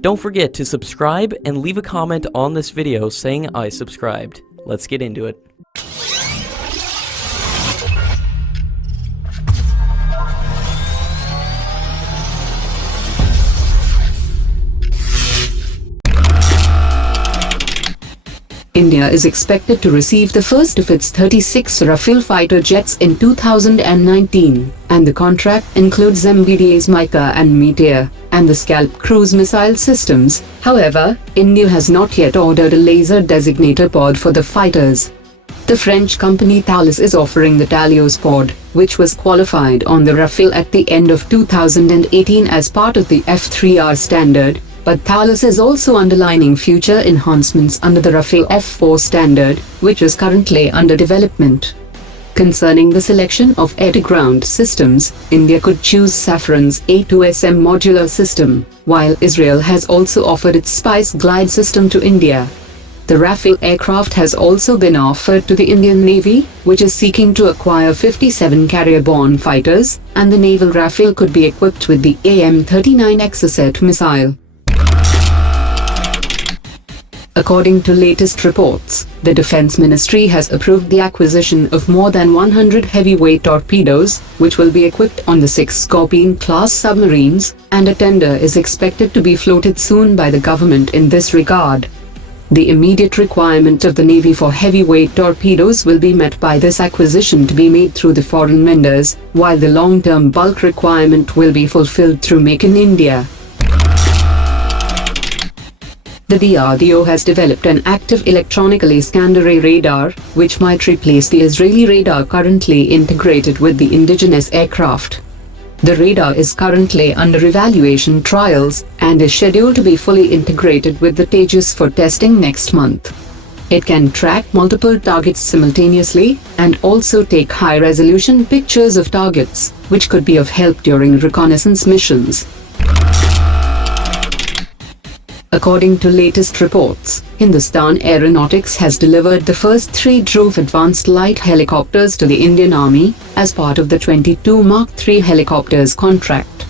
Don't forget to subscribe and leave a comment on this video saying I subscribed. Let's get into it. India is expected to receive the first of its 36 Rafale fighter jets in 2019, and the contract includes MBDA's Mica and Meteor, and the Scalp cruise missile systems. However, India has not yet ordered a laser designator pod for the fighters. The French company Thales is offering the Talios pod, which was qualified on the Rafale at the end of 2018 as part of the F3R standard. But Thales is also underlining future enhancements under the Rafale F4 standard, which is currently under development. Concerning the selection of air-to-ground systems, India could choose Safran's A2SM modular system, while Israel has also offered its Spice Glide system to India. The Rafale aircraft has also been offered to the Indian Navy, which is seeking to acquire 57 carrier-borne fighters, and the naval Rafale could be equipped with the AIM-39 Exocet missile. According to latest reports, the Defense Ministry has approved the acquisition of more than 100 heavyweight torpedoes, which will be equipped on the 6 Scorpene class submarines, and a tender is expected to be floated soon by the government in this regard. The immediate requirement of the Navy for heavyweight torpedoes will be met by this acquisition to be made through the foreign vendors, while the long-term bulk requirement will be fulfilled through Make in India. The DRDO has developed an active electronically Khanderi radar, which might replace the Israeli radar currently integrated with the indigenous aircraft. The radar is currently under evaluation trials and is scheduled to be fully integrated with the Tejas for testing next month. It can track multiple targets simultaneously and also take high-resolution pictures of targets, which could be of help during reconnaissance missions. According to latest reports, Hindustan Aeronautics has delivered the first 3 Dhruv Advanced Light Helicopters to the Indian Army as part of the 22 Mark III helicopters contract.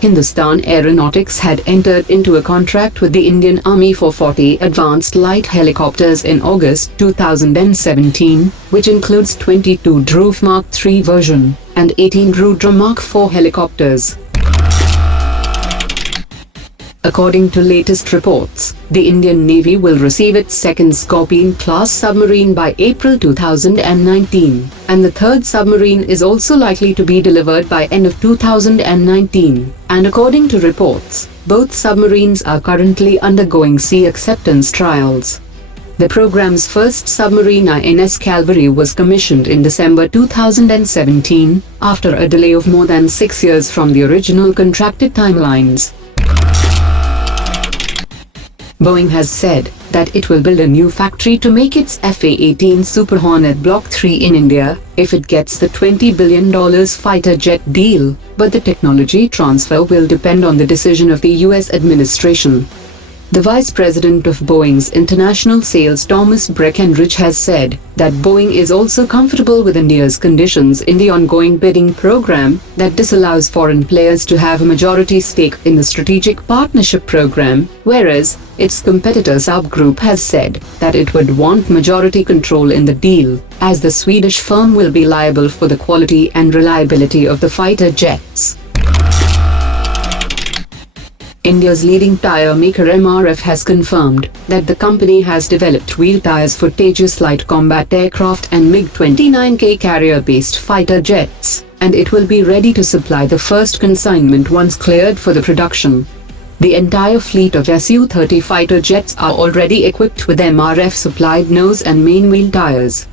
Hindustan Aeronautics had entered into a contract with the Indian Army for 40 Advanced Light Helicopters in August 2017, which includes 22 Dhruv Mark III version and 18 Rudra Mark IV helicopters. According to latest reports, the Indian Navy will receive its second Scorpene-class submarine by April 2019, and the third submarine is also likely to be delivered by end of 2019. And according to reports, both submarines are currently undergoing sea acceptance trials. The program's first submarine INS Calvary was commissioned in December 2017, after a delay of more than 6 years from the original contracted timelines. Boeing has said that it will build a new factory to make its FA-18 Super Hornet Block 3 in India if it gets the $20 billion fighter jet deal, but the technology transfer will depend on the decision of the US administration. The Vice President of Boeing's international sales Thomas Breckenridge has said that Boeing is also comfortable with India's conditions in the ongoing bidding program that disallows foreign players to have a majority stake in the strategic partnership program, whereas its competitor Saab Group has said that it would want majority control in the deal, as the Swedish firm will be liable for the quality and reliability of the fighter jets. India's leading tyre maker MRF has confirmed that the company has developed wheel tyres for Tejas light combat aircraft and MiG-29K carrier-based fighter jets, and it will be ready to supply the first consignment once cleared for the production. The entire fleet of Su-30 fighter jets are already equipped with MRF-supplied nose and main wheel tyres.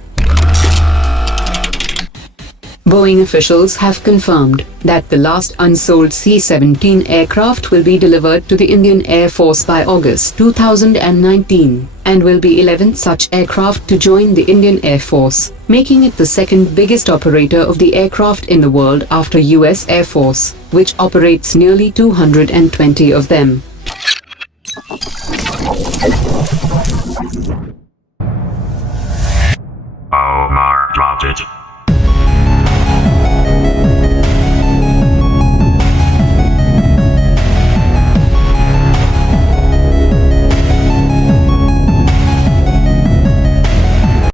Boeing officials have confirmed that the last unsold C-17 aircraft will be delivered to the Indian Air Force by August 2019, and will be 11th such aircraft to join the Indian Air Force, making it the second biggest operator of the aircraft in the world after US Air Force, which operates nearly 220 of them.